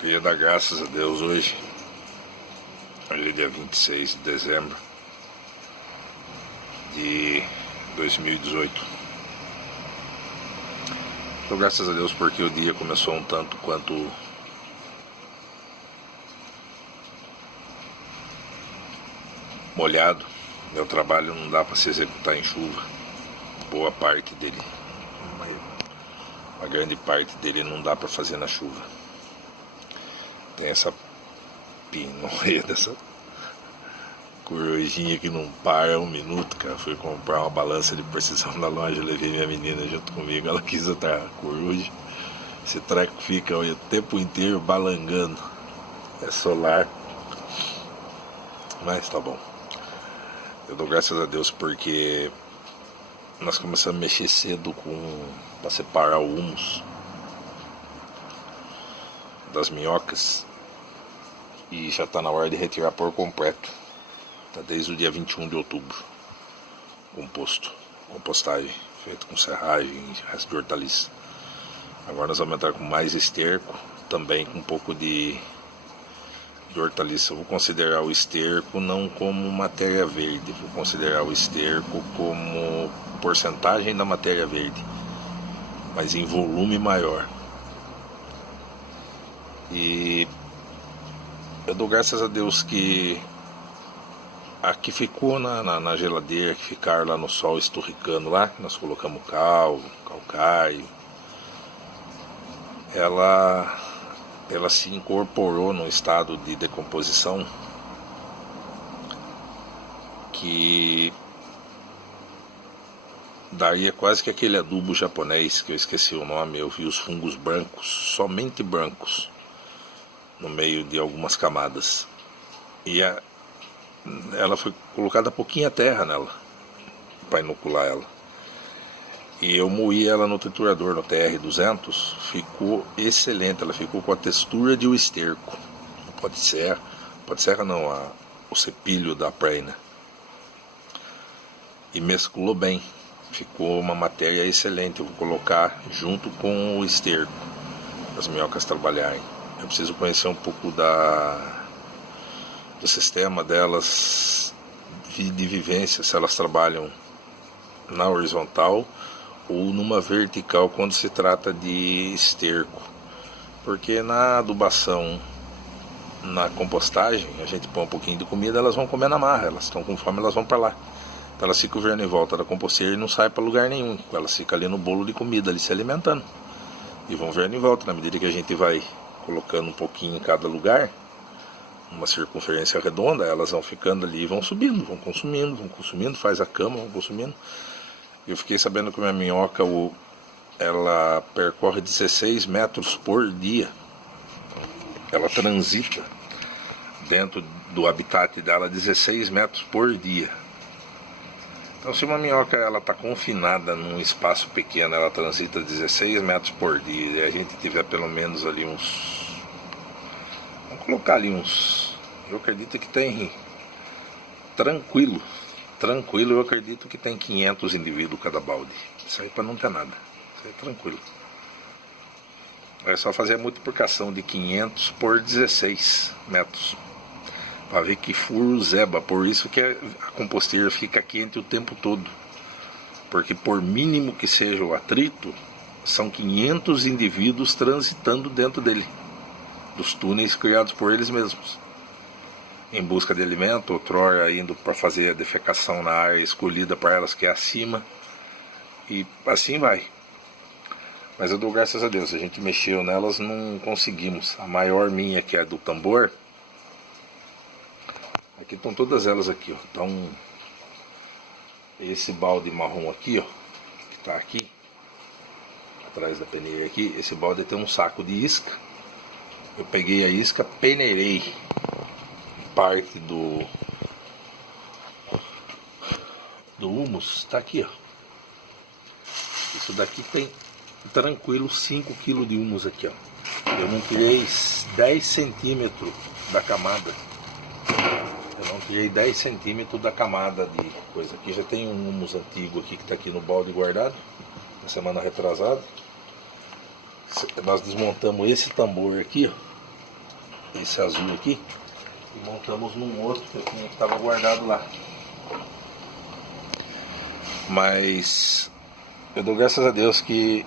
Queria dar graças a Deus hoje. Hoje é dia 26 de dezembro de 2018. Dou graças a Deus porque o dia começou um tanto quanto molhado. Meu trabalho não dá para se executar em chuva. Boa parte dele, uma grande parte dele não dá para fazer na chuva. Tem essa pinóia dessa corujinha que não para um minuto, cara. Fui comprar uma balança de precisão na loja, levei minha menina junto comigo, ela quis outra coruja. Esse treco fica o tempo inteiro balangando. É solar. Mas tá bom. Eu dou graças a Deus porque nós começamos a mexer cedo para separar o humus das minhocas e já está na hora de retirar por completo. Está desde o dia 21 de outubro. Compostagem, feito com serragem, resto de hortaliça. Agora nós vamos entrar com mais esterco, também com um pouco de hortaliça. Eu vou considerar o esterco não como matéria verde, vou considerar o esterco como porcentagem da matéria verde, mas em volume maior. E eu dou graças a Deus que a que ficou na geladeira, que ficaram lá no sol esturricando lá, que nós colocamos calcário, ela se incorporou num estado de decomposição que daria quase que aquele adubo japonês, que eu esqueci o nome. Eu vi os fungos brancos, somente brancos, no meio de algumas camadas. E ela foi colocada pouquinha terra nela, para inocular ela. E eu moí ela no triturador, no TR200, ficou excelente. Ela ficou com a textura de um esterco. Pode ser não, o cepilho da prena. E mesclou bem. Ficou uma matéria excelente. Eu vou colocar junto com o esterco, as minhocas trabalharem. Eu preciso conhecer um pouco do sistema delas de vivência, se elas trabalham na horizontal ou numa vertical quando se trata de esterco. Porque na adubação, na compostagem, a gente põe um pouquinho de comida, elas vão comer na marra, elas estão com fome, elas vão para lá. Então elas ficam verno em volta da composteira e não saem para lugar nenhum. Elas ficam ali no bolo de comida, ali se alimentando. E vão verno em volta. Na medida que a gente vai colocando um pouquinho em cada lugar, uma circunferência redonda, elas vão ficando ali e vão subindo, vão consumindo, faz a cama, vão consumindo. Eu fiquei sabendo que a minha minhoca, ela percorre 16 metros por dia. Ela transita dentro do habitat dela 16 metros por dia. Então, se uma minhoca está confinada num espaço pequeno, ela transita 16 metros por dia, e a gente tiver pelo menos ali vamos colocar ali eu acredito que tem tranquilo, eu acredito que tem 500 indivíduos cada balde. Isso aí para não ter nada, isso aí é tranquilo. É só fazer a multiplicação de 500 por 16 metros para ver que furo zeba. Por isso que a composteira fica quente o tempo todo, porque por mínimo que seja o atrito, são 500 indivíduos transitando dentro dele, dos túneis criados por eles mesmos, em busca de alimento, outrora indo para fazer a defecação na área escolhida para elas, que é acima, e assim vai. Mas eu dou graças a Deus, a gente mexeu nelas, não conseguimos. A maior minha, que é do tambor, aqui estão todas elas aqui, ó. Então, esse balde marrom aqui, ó, que está aqui atrás da peneira aqui, esse balde tem um saco de isca. Eu peguei a isca, peneirei parte do humus, está aqui, ó. Isso daqui tem tranquilo 5 kg de humus aqui, ó. Eu não tirei 10 centímetros da camada. Eu não tirei 10 centímetros da camada de coisa. Aqui já tem um humus antigo aqui que está aqui no balde guardado, na semana retrasada. Nós desmontamos esse tambor aqui, ó. esse azul aqui e montamos num outro que eu tinha que estava guardado lá. Mas eu dou graças a Deus que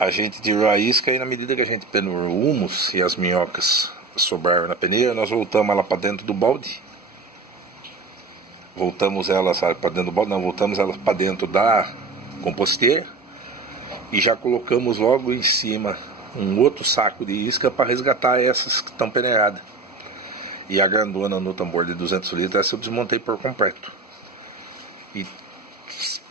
a gente tirou a isca e na medida que a gente peneirou o humus e as minhocas sobraram na peneira, nós voltamos ela para dentro do balde. Voltamos elas para dentro do balde, não, voltamos elas para dentro da composteira e já colocamos logo em cima um outro saco de isca para resgatar essas que estão peneiradas. E a grandona no tambor de 200 litros, essa eu desmontei por completo. E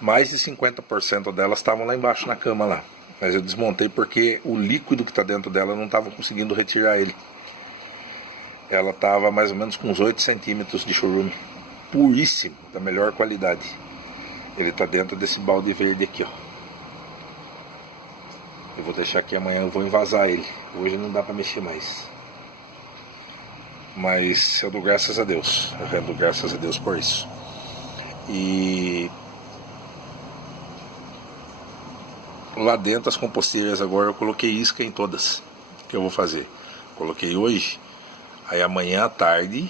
mais de 50% delas estavam lá embaixo na cama lá. Mas eu desmontei porque o líquido que está dentro dela não estava conseguindo retirar ele. Ela estava mais ou menos com uns 8 centímetros de chorume. Puríssimo, da melhor qualidade. Ele está dentro desse balde verde aqui, ó. Eu vou deixar aqui, amanhã eu vou envasar ele. Hoje não dá para mexer mais. Mas eu dou graças a Deus. Eu dou graças a Deus por isso. E lá dentro as composteiras agora eu coloquei isca em todas. O que eu vou fazer? Coloquei hoje. Aí amanhã à tarde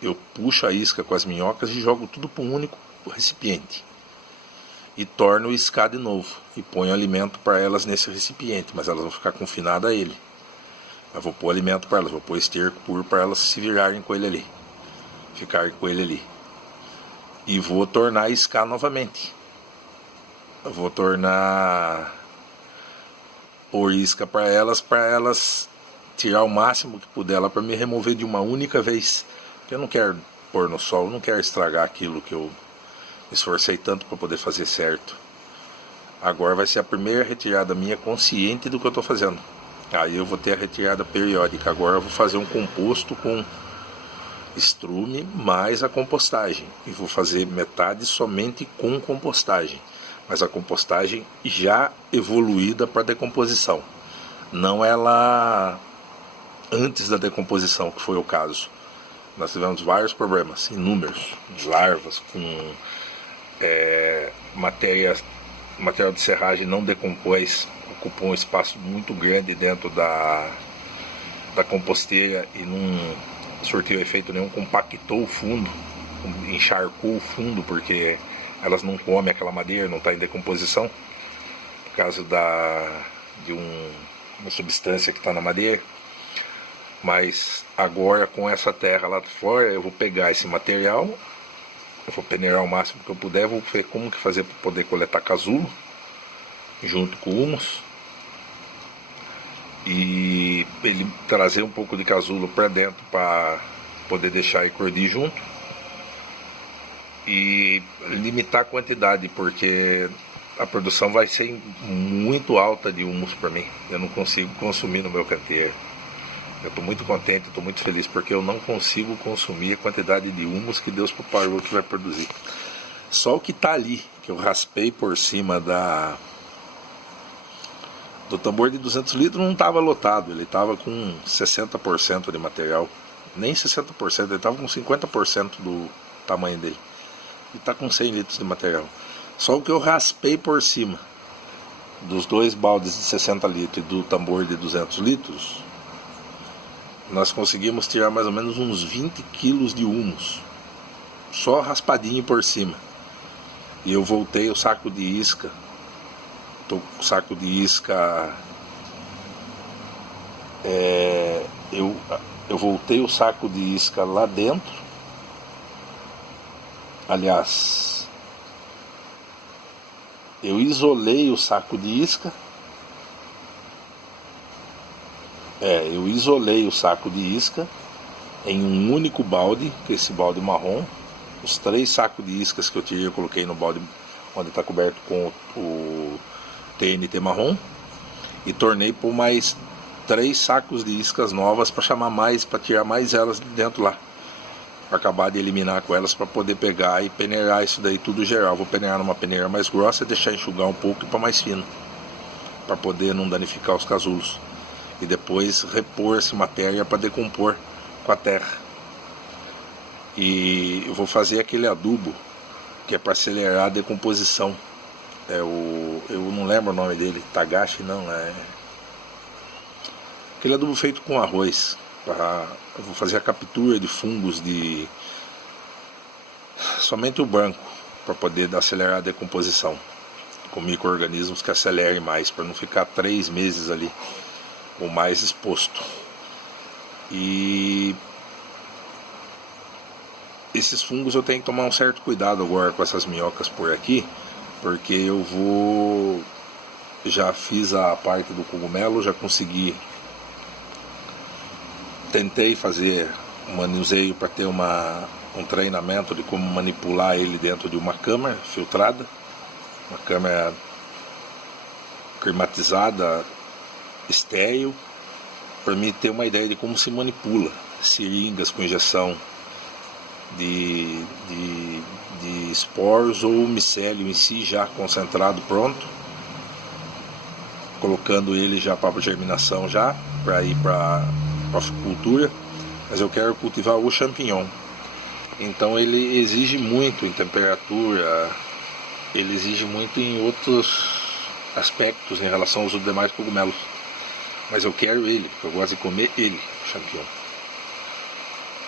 eu puxo a isca com as minhocas e jogo tudo para um único recipiente. E torno o iscar de novo. E ponho alimento para elas nesse recipiente. Mas elas vão ficar confinadas a ele. Eu vou pôr alimento para elas. Vou pôr esterco puro para elas se virarem com ele ali. Ficarem com ele ali. E vou tornar a iscar novamente. Eu vou tornar pôr isca para elas tirar o máximo que puder lá para me remover de uma única vez. Porque eu não quero pôr no sol, eu não quero estragar aquilo que eu me esforcei tanto para poder fazer certo. Agora vai ser a primeira retirada minha consciente do que eu estou fazendo. Aí eu vou ter a retirada periódica. Agora eu vou fazer um composto com estrume mais a compostagem. E vou fazer metade somente com compostagem. Mas a compostagem já evoluída para decomposição. Não ela antes da decomposição, que foi o caso. Nós tivemos vários problemas, inúmeros. Larvas com material de serragem não decompôs, ocupou um espaço muito grande dentro da composteira e não surtiu efeito nenhum, compactou o fundo, encharcou o fundo, porque elas não comem aquela madeira, não está em decomposição, por causa de uma substância que está na madeira. Mas agora com essa terra lá de fora, eu vou pegar esse material, eu vou peneirar o máximo que eu puder, vou ver como que fazer para poder coletar casulo junto com o humus e ele trazer um pouco de casulo para dentro para poder deixar ecordir junto e limitar a quantidade, porque a produção vai ser muito alta de humus para mim. Eu não consigo consumir no meu canteiro. Eu estou muito contente, estou muito feliz, porque eu não consigo consumir a quantidade de humus que Deus preparou que vai produzir. Só o que está ali, que eu raspei por cima do tambor de 200 litros, não estava lotado. Ele estava com 60% de material. Nem 60%, ele estava com 50% do tamanho dele. E está com 100 litros de material. Só o que eu raspei por cima dos dois baldes de 60 litros e do tambor de 200 litros, nós conseguimos tirar mais ou menos uns 20 quilos de humus, só raspadinho por cima. E eu voltei o saco de isca, tô com o saco de isca, eu voltei o saco de isca lá dentro. Aliás, eu isolei o saco de isca. Eu isolei o saco de isca em um único balde, que é esse balde marrom. Os 3 sacos de iscas que eu tirei, eu coloquei no balde onde está coberto com o TNT marrom. E tornei por mais 3 sacos de iscas novas para tirar mais elas de dentro lá. Para acabar de eliminar com elas, para poder pegar e peneirar isso daí tudo geral. Vou peneirar numa peneira mais grossa e deixar enxugar um pouco e para mais fino, para poder não danificar os casulos. E depois repor essa matéria para decompor com a terra. E eu vou fazer aquele adubo que é para acelerar a decomposição. Eu não lembro o nome dele, Tagashi não, Aquele adubo feito com arroz. Eu vou fazer a captura de fungos de somente o branco, para poder acelerar a decomposição, com micro-organismos que acelerem mais, para não ficar 3 meses ali ou mais exposto. E esses fungos eu tenho que tomar um certo cuidado agora com essas minhocas por aqui, porque já fiz a parte do cogumelo, já consegui, tentei fazer um manuseio para ter um treinamento de como manipular ele dentro de uma câmara filtrada, uma câmara climatizada, estéril, para mim ter uma ideia de como se manipula seringas com injeção de esporos ou micélio em si já concentrado, pronto, colocando ele já para germinação, já para ir para a cultura. Mas eu quero cultivar o champignon, então ele exige muito em temperatura, ele exige muito em outros aspectos em relação aos demais cogumelos, mas eu quero ele, porque eu gosto de comer ele, champignon.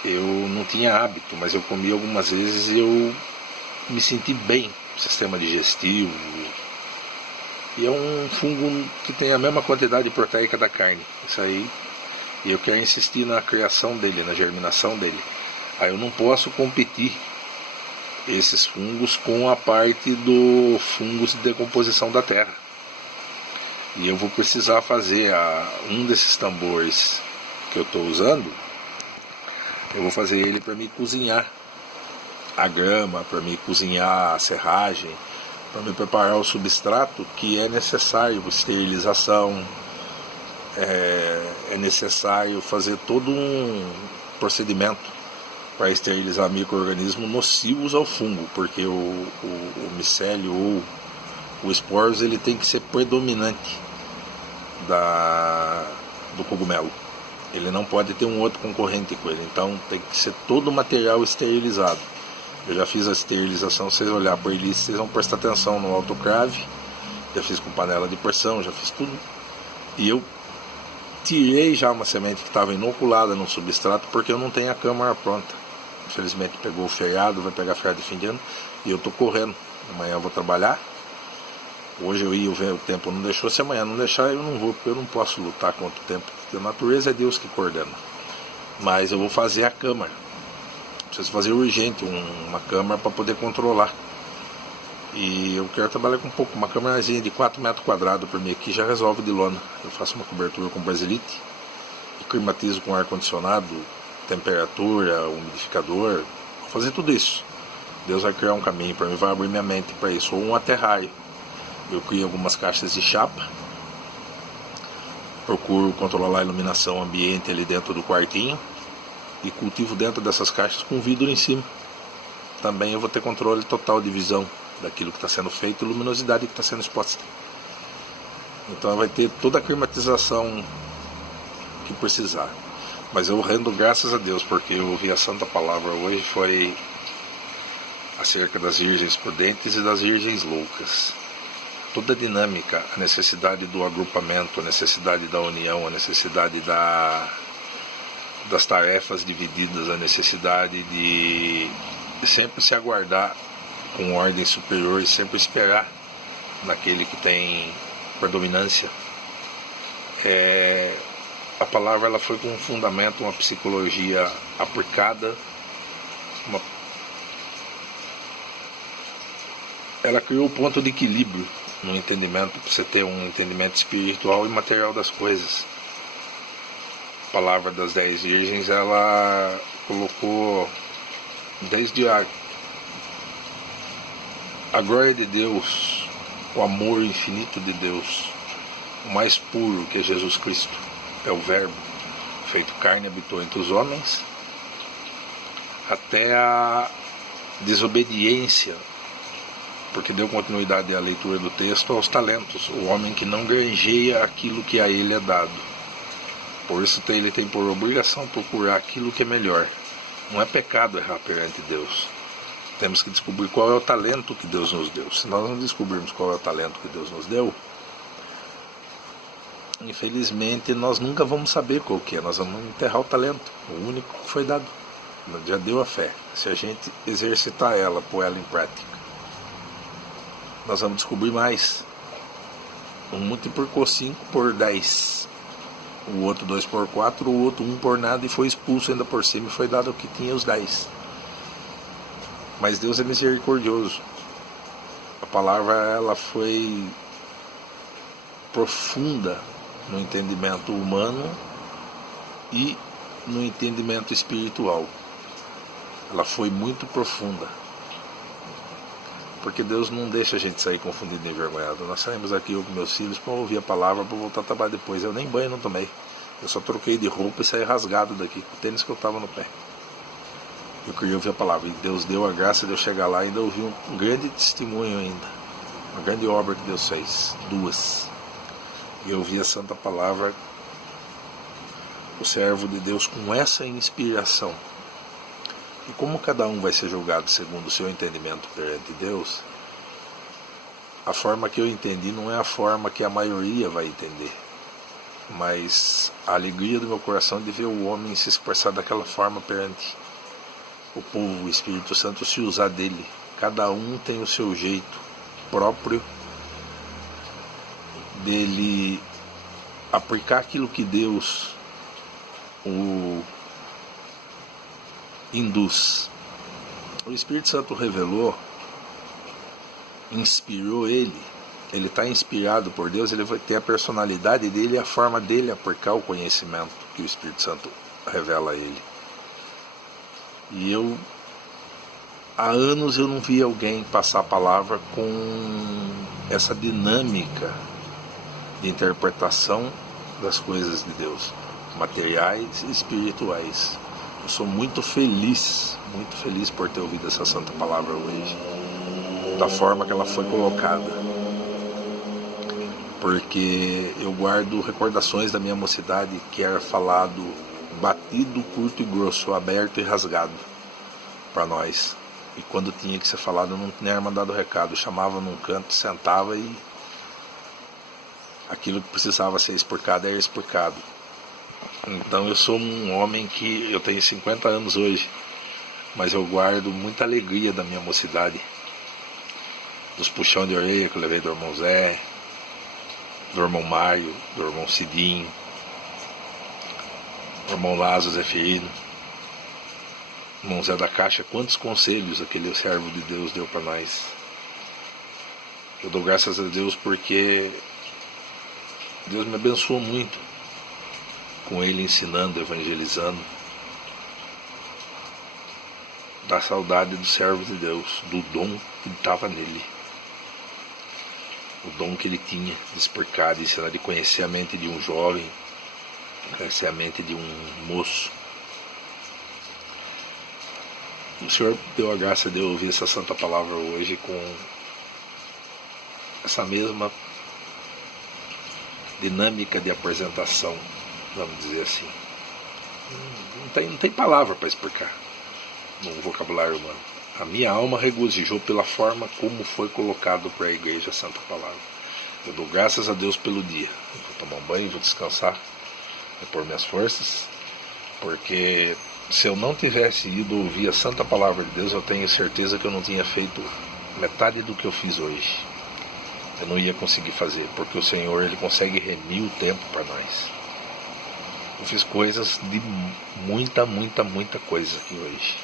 Eu não tinha hábito, mas eu comi algumas vezes e eu me senti bem, sistema digestivo. E é um fungo que tem a mesma quantidade proteica da carne, isso aí. E eu quero insistir na criação dele, na germinação dele. Aí eu não posso competir esses fungos com a parte do fungos de decomposição da terra. E eu vou precisar fazer um desses tambores que eu estou usando. Eu vou fazer ele para me cozinhar a grama, para me cozinhar a serragem, para me preparar o substrato que é necessário, esterilização, é necessário fazer todo um procedimento para esterilizar micro-organismos nocivos ao fungo, porque o micélio ou o esporos ele tem que ser predominante do cogumelo. Ele não pode ter um outro concorrente com ele, então tem que ser todo o material esterilizado. Eu já fiz a esterilização, vocês olhar por ele, vocês vão prestar atenção no autoclave, já fiz com panela de pressão, já fiz tudo. E eu tirei já uma semente que estava inoculada no substrato, porque eu não tenho a câmara pronta. Infelizmente pegou o feriado, vai pegar feriado de fim de ano, e eu estou correndo. Amanhã eu vou trabalhar. Hoje eu ia ver, o tempo não deixou. Se amanhã não deixar, eu não vou, porque eu não posso lutar contra o tempo. Porque a natureza é Deus que coordena. Mas eu vou fazer a câmara. Preciso fazer urgente uma câmara para poder controlar. E eu quero trabalhar com uma câmarazinha de 4 metros quadrados por mim aqui, já resolve de lona. Eu faço uma cobertura com brasilite e climatizo com ar-condicionado, temperatura, umidificador. Vou fazer tudo isso. Deus vai criar um caminho para mim, vai abrir minha mente para isso. Ou um aterrario. Eu crio algumas caixas de chapa, procuro controlar a iluminação ambiente ali dentro do quartinho e cultivo dentro dessas caixas com vidro em cima. Também eu vou ter controle total de visão daquilo que está sendo feito e luminosidade que está sendo exposta. Então vai ter toda a climatização que precisar. Mas eu rendo graças a Deus, porque eu ouvi a Santa Palavra hoje, foi acerca das virgens prudentes e das virgens loucas. Toda a dinâmica, a necessidade do agrupamento, a necessidade da união, a necessidade das tarefas divididas, a necessidade de sempre se aguardar com ordem superior e sempre esperar naquele que tem predominância. A palavra ela foi com um fundamento, uma psicologia aplicada, ela criou o ponto de equilíbrio no entendimento, para você ter um entendimento espiritual e material das coisas. A palavra das 10 virgens, ela colocou desde a glória de Deus, o amor infinito de Deus, o mais puro que é Jesus Cristo, é o Verbo, feito carne, habitou entre os homens, até a desobediência, porque deu continuidade à leitura do texto, aos talentos, o homem que não granjeia aquilo que a ele é dado. Por isso ele tem por obrigação procurar aquilo que é melhor. Não é pecado errar perante Deus. Temos que descobrir qual é o talento que Deus nos deu. Se nós não descobrirmos qual é o talento que Deus nos deu, infelizmente nós nunca vamos saber qual que é, nós vamos enterrar o talento, o único que foi dado. Já deu a fé. Se a gente exercitar ela, pôr ela em prática, nós vamos descobrir mais. Um multiplicou 5 por 10, o outro 2 por 4, o outro 1 por nada, e foi expulso ainda por cima, e foi dado o que tinha os 10. Mas Deus é misericordioso. A palavra, ela foi profunda no entendimento humano e no entendimento espiritual. Ela foi muito profunda, porque Deus não deixa a gente sair confundido e envergonhado. Nós saímos aqui, eu com meus filhos, para ouvir a palavra, para voltar a trabalhar depois. Eu nem banho não tomei, eu só troquei de roupa e saí rasgado daqui, com o tênis que eu estava no pé. Eu queria ouvir a palavra, e Deus deu a graça de eu chegar lá e ainda ouvir um grande testemunho ainda, uma grande obra que Deus fez, 2. E eu ouvi a santa palavra, o servo de Deus com essa inspiração. E como cada um vai ser julgado segundo o seu entendimento perante Deus, a forma que eu entendi não é a forma que a maioria vai entender, mas a alegria do meu coração de ver o homem se expressar daquela forma perante o povo, o Espírito Santo se usar dele. Cada um tem o seu jeito próprio dele aplicar aquilo que Deus o induz. O Espírito Santo revelou, inspirou ele está inspirado por Deus, ele vai ter a personalidade dele e a forma dele aplicar o conhecimento que o Espírito Santo revela a ele. E há anos eu não vi alguém passar a palavra com essa dinâmica de interpretação das coisas de Deus, materiais e espirituais. Eu sou muito feliz por ter ouvido essa santa palavra hoje, da forma que ela foi colocada, porque eu guardo recordações da minha mocidade que era falado batido, curto e grosso, aberto e rasgado para nós, e quando tinha que ser falado não tinha mandado recado, chamava num canto, sentava e aquilo que precisava ser explicado era explicado. Então eu sou um homem que eu tenho 50 anos hoje, mas eu guardo muita alegria da minha mocidade, dos puxão de orelha que eu levei do irmão Zé, do irmão Mário, do irmão Cidinho, do irmão Lázaro Zeferino, irmão Zé da Caixa. Quantos conselhos aquele servo de Deus deu para nós. Eu dou graças a Deus porque Deus me abençoou muito com ele ensinando, evangelizando. Da saudade do servo de Deus, do dom que estava nele, o dom que ele tinha de explicar, de ensinar, de conhecer a mente de um jovem, conhecer a mente de um moço. O Senhor deu a graça de eu ouvir essa santa palavra hoje com essa mesma dinâmica de apresentação, vamos dizer assim. Não tem palavra para explicar no vocabulário humano. A minha alma regozijou pela forma como foi colocado para a igreja a santa palavra. Eu dou graças a Deus pelo dia. Eu vou tomar um banho, vou descansar, vou pôr minhas forças, porque se eu não tivesse ido ouvir a santa palavra de Deus, eu tenho certeza que eu não tinha feito metade do que eu fiz hoje. Eu não ia conseguir fazer, porque o Senhor, Ele consegue remir o tempo para nós. Eu fiz coisas de muita coisa aqui hoje.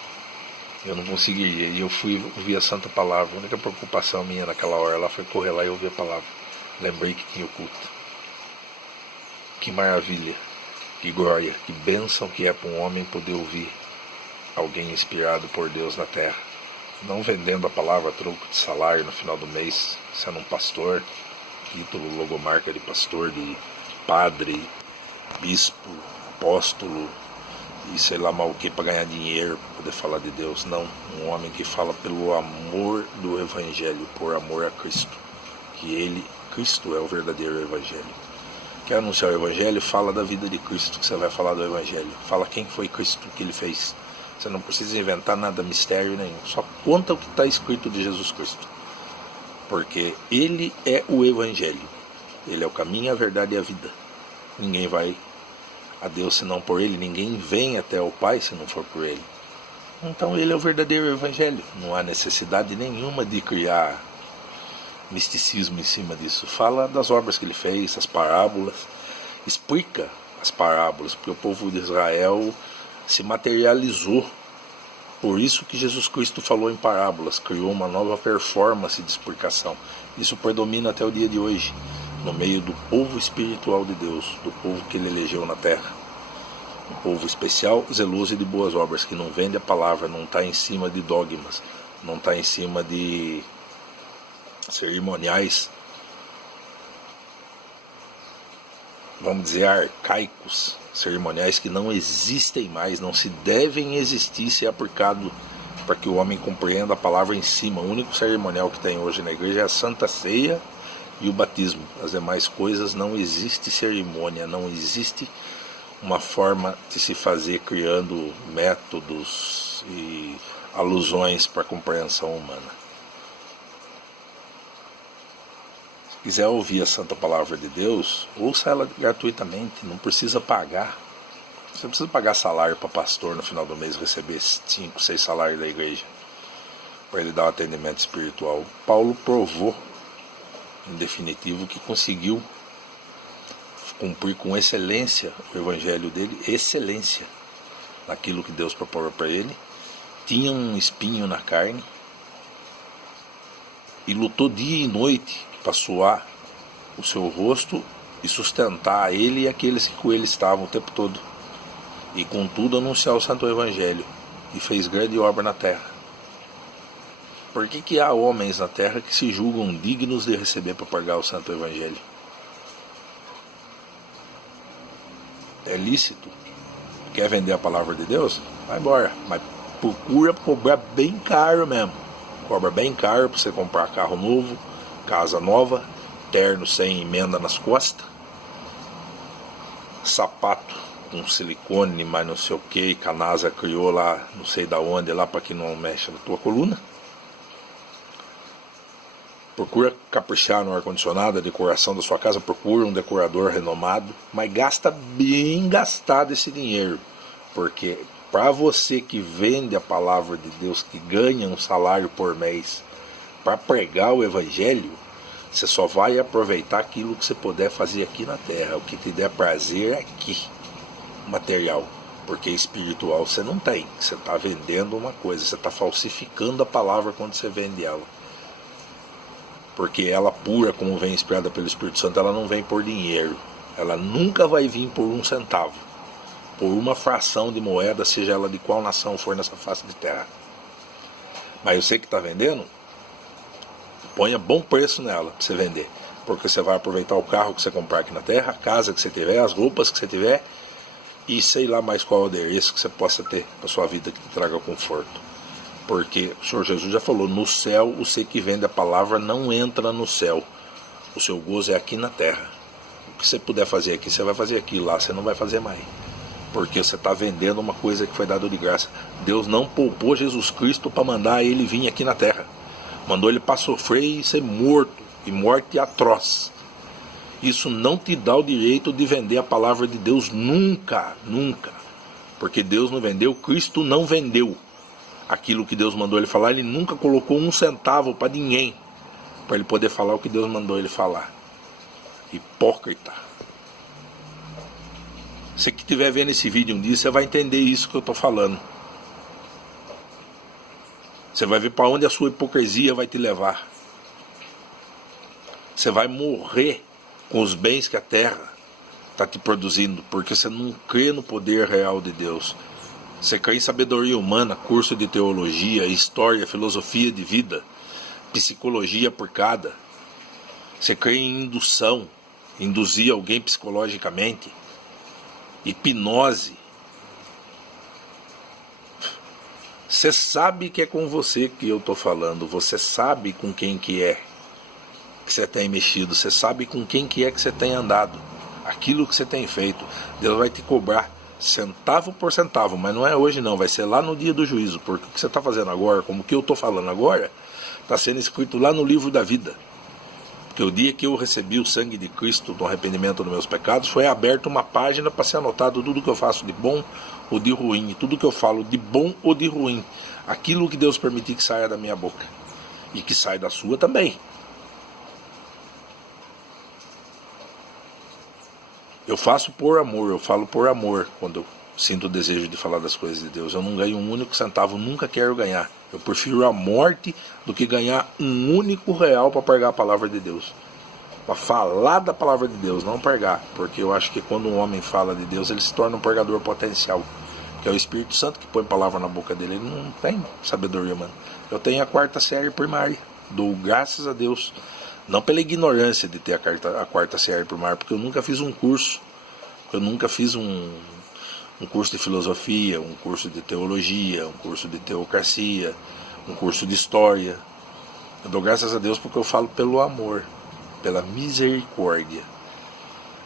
Eu não conseguiria, e eu fui ouvir a santa palavra. A única preocupação minha naquela hora lá foi correr lá e ouvir a palavra. Lembrei que tinha o culto. Que maravilha, que glória, que bênção que é para um homem poder ouvir alguém inspirado por Deus na terra. Não vendendo a palavra a troco de salário no final do mês, sendo um pastor, título, logomarca de pastor, de padre, bispo, apóstolo, e sei lá mal o que para ganhar dinheiro, para poder falar de Deus. Não, um homem que fala pelo amor do Evangelho, por amor a Cristo, que Cristo é o verdadeiro Evangelho. Quer anunciar o Evangelho? Fala da vida de Cristo, que você vai falar do Evangelho. Fala quem foi Cristo, o que Ele fez. Você não precisa inventar nada, mistério nenhum, só conta o que está escrito de Jesus Cristo, porque Ele é o Evangelho, Ele é o caminho, a verdade e a vida. ninguém vai a Deus senão por Ele, ninguém vem até o Pai se não for por Ele. Então Ele é o verdadeiro Evangelho, não há necessidade nenhuma de criar misticismo em cima disso. Fala das obras que Ele fez, as parábolas, explica as parábolas, porque o povo de Israel se materializou. Por isso que Jesus Cristo falou em parábolas, criou uma nova performance de explicação. Isso predomina até o dia de hoje, no meio do povo espiritual de Deus, do povo que Ele elegeu na terra. Um povo especial, zeloso e de boas obras, que não vende a palavra, não está em cima de dogmas, não está em cima de cerimoniais, vamos dizer, arcaicos, cerimoniais que não existem mais, não se devem existir se é aplicado para que o homem compreenda a palavra em cima. O único cerimonial que tem hoje na igreja é a Santa Ceia e o batismo. As demais coisas não existe cerimônia, não existe uma forma de se fazer criando métodos e alusões para a compreensão humana. Se quiser ouvir a Santa Palavra de Deus, ouça ela gratuitamente, não precisa pagar. Você não precisa pagar salário para pastor no final do mês receber 5, 6 salários da igreja para ele dar um atendimento espiritual. Paulo provou, em definitivo, que conseguiu cumprir com excelência o evangelho dele, excelência naquilo que Deus propôs para ele. Tinha um espinho na carne e lutou dia e noite para suar o seu rosto e sustentar ele e aqueles que com ele estavam o tempo todo, e contudo anunciar o santo evangelho, e fez grande obra na terra. Por que há homens na terra que se julgam dignos de receber para pregar o santo evangelho? É lícito? Quer vender a palavra de Deus? Vai embora, mas procura cobrar bem caro mesmo. Cobra bem caro para você comprar carro novo, casa nova, terno sem emenda nas costas, sapato com silicone, mas não sei o que a NASA criou lá, não sei da onde, lá para que não mexa na tua coluna. Procura caprichar no ar-condicionado, a decoração da sua casa, procura um decorador renomado, mas gasta bem gastado esse dinheiro, porque para você que vende a palavra de Deus, que ganha um salário por mês, para pregar o evangelho, você só vai aproveitar aquilo que você puder fazer aqui na terra, o que te der prazer aqui, material, porque espiritual você não tem. Você está vendendo uma coisa, você está falsificando a palavra quando você vende ela, porque ela pura, como vem inspirada pelo Espírito Santo, ela não vem por dinheiro, ela nunca vai vir por 1 centavo, por uma fração de moeda, seja ela de qual nação for nessa face de terra. Mas você que está vendendo, ponha bom preço nela para você vender, porque você vai aproveitar o carro que você comprar aqui na terra, a casa que você tiver, as roupas que você tiver, e sei lá mais qual adereço que você possa ter na sua vida que te traga conforto. Porque o Senhor Jesus já falou, no céu, você que vende a palavra não entra no céu, o seu gozo é aqui na terra. O que você puder fazer aqui, você vai fazer aqui, lá você não vai fazer mais, porque você está vendendo uma coisa que foi dada de graça. Deus não poupou Jesus Cristo para mandar ele vir aqui na terra, mandou ele para sofrer e ser morto, e morte atroz. Isso não te dá o direito de vender a palavra de Deus, nunca, nunca, porque Deus não vendeu, Cristo não vendeu aquilo que Deus mandou ele falar. Ele nunca colocou 1 centavo para ninguém, para ele poder falar o que Deus mandou ele falar. Hipócrita. Você que estiver vendo esse vídeo um dia, você vai entender isso que eu estou falando. Você vai ver para onde a sua hipocrisia vai te levar. Você vai morrer com os bens que a terra está te produzindo, porque você não crê no poder real de Deus. Você crê em sabedoria humana, curso de teologia, história, filosofia de vida, psicologia aplicada. Você crê em indução, induzir alguém psicologicamente, hipnose. Você sabe que é com você que eu estou falando, você sabe com quem que é que você tem mexido, você sabe com quem que é que você tem andado, aquilo que você tem feito. Deus vai te cobrar centavo por centavo, mas não é hoje não, vai ser lá no dia do juízo, porque o que você está fazendo agora, como o que eu estou falando agora, está sendo escrito lá no livro da vida. Porque o dia que eu recebi o sangue de Cristo do arrependimento dos meus pecados, foi aberta uma página para ser anotado tudo que eu faço de bom ou de ruim, e tudo que eu falo de bom ou de ruim, aquilo que Deus permitir que saia da minha boca, e que sai da sua também. Eu faço por amor, eu falo por amor quando eu sinto o desejo de falar das coisas de Deus. Eu não ganho um único centavo, nunca quero ganhar. Eu prefiro a morte do que ganhar um único real para pregar a palavra de Deus. Para falar da palavra de Deus, não pregar. Porque eu acho que quando um homem fala de Deus, ele se torna um pregador potencial. Que é o Espírito Santo que põe palavra na boca dele. Ele não tem sabedoria, mano. Eu tenho a 4ª série primária. Dou graças a Deus. Não pela ignorância de ter a 4ª série primária, porque eu nunca fiz um curso. Eu nunca fiz um curso de filosofia, um curso de teologia, um curso de teocracia, um curso de história. Eu dou graças a Deus porque eu falo pelo amor, pela misericórdia.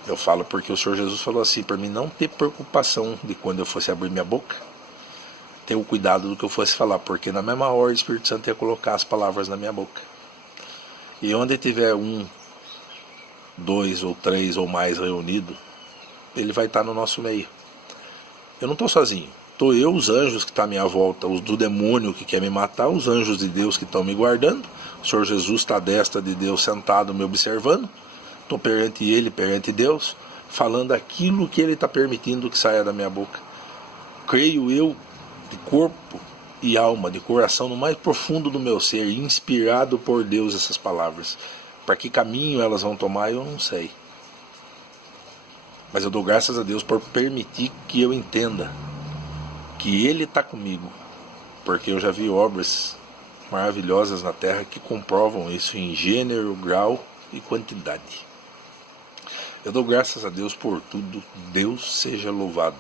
Eu falo porque o Senhor Jesus falou assim, para mim não ter preocupação de quando eu fosse abrir minha boca, ter o cuidado do que eu fosse falar, porque na mesma hora o Espírito Santo ia colocar as palavras na minha boca. E onde tiver 1, 2 ou 3 ou mais reunidos, ele vai estar no nosso meio. Eu não estou sozinho. Estou eu, os anjos que estão à minha volta, os do demônio que quer me matar, os anjos de Deus que estão me guardando. O Senhor Jesus está à destra de Deus sentado me observando. Estou perante Ele, perante Deus, falando aquilo que Ele está permitindo que saia da minha boca. Creio eu, de corpo e alma, de coração, no mais profundo do meu ser, inspirado por Deus essas palavras. Para que caminho elas vão tomar, eu não sei. Mas eu dou graças a Deus por permitir que eu entenda que Ele está comigo. Porque eu já vi obras maravilhosas na terra que comprovam isso em gênero, grau e quantidade. Eu dou graças a Deus por tudo. Deus seja louvado.